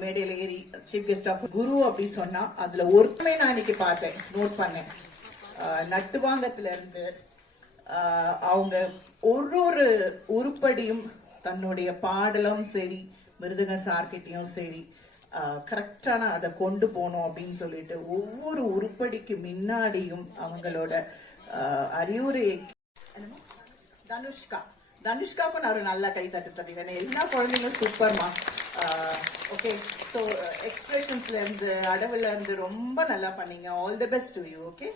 மேடையில ஏறி chief guest of குரு அப்படி சொன்னா அதுல ஒருத்தமே நான் இன்னைக்கு பார்த்தேன், நோட் பண்ணேன். நட்டுவாங்கத்துல இருந்து அவங்க ஒரு உருப்படியும் தன்னுடைய பாடலும் சரி, மிருதங்க சார்கிட்டையும் சரி, கரெக்டான அதை கொண்டு போகணும் அப்படின்னு சொல்லிட்டு ஒவ்வொரு உருப்படிக்கு முன்னாடியும் அவங்களோட அறிவுரை. தனுஷ்காக்கும் நான் ஒரு நல்ல கை தட்டு தருவேன். எல்லா குழந்தைங்களும் சூப்பர்மா. ஓகே, ஸோ எக்ஸ்பிரஷன்ஸ்ல இருந்து அடவுல இருந்து ரொம்ப நல்லா பண்ணீங்க. All the best to you. Okay,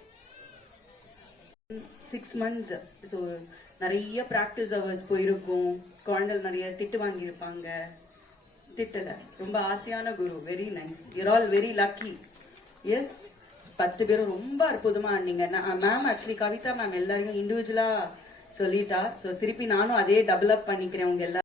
6 months. So நிறைய ப்ராக்டிஸ் ஹவர்ஸ் போயிருக்கும். குழந்தைகள் நிறைய திட்டு வாங்கியிருப்பாங்க. திட்டல, ரொம்ப ஆசையான குரு. Very nice. You're all very lucky. Yes, 10 பேரும் ரொம்ப அற்புதமா ஆனீங்க. மேம் ஆக்சுவலி கவிதா மேம் எல்லாரையும் இண்டிவிஜுவலா சொல்லிட்டா. ஸோ திருப்பி நானும் அதே டெவலப் பண்ணிக்கிறேன் உங்க எல்லாரும்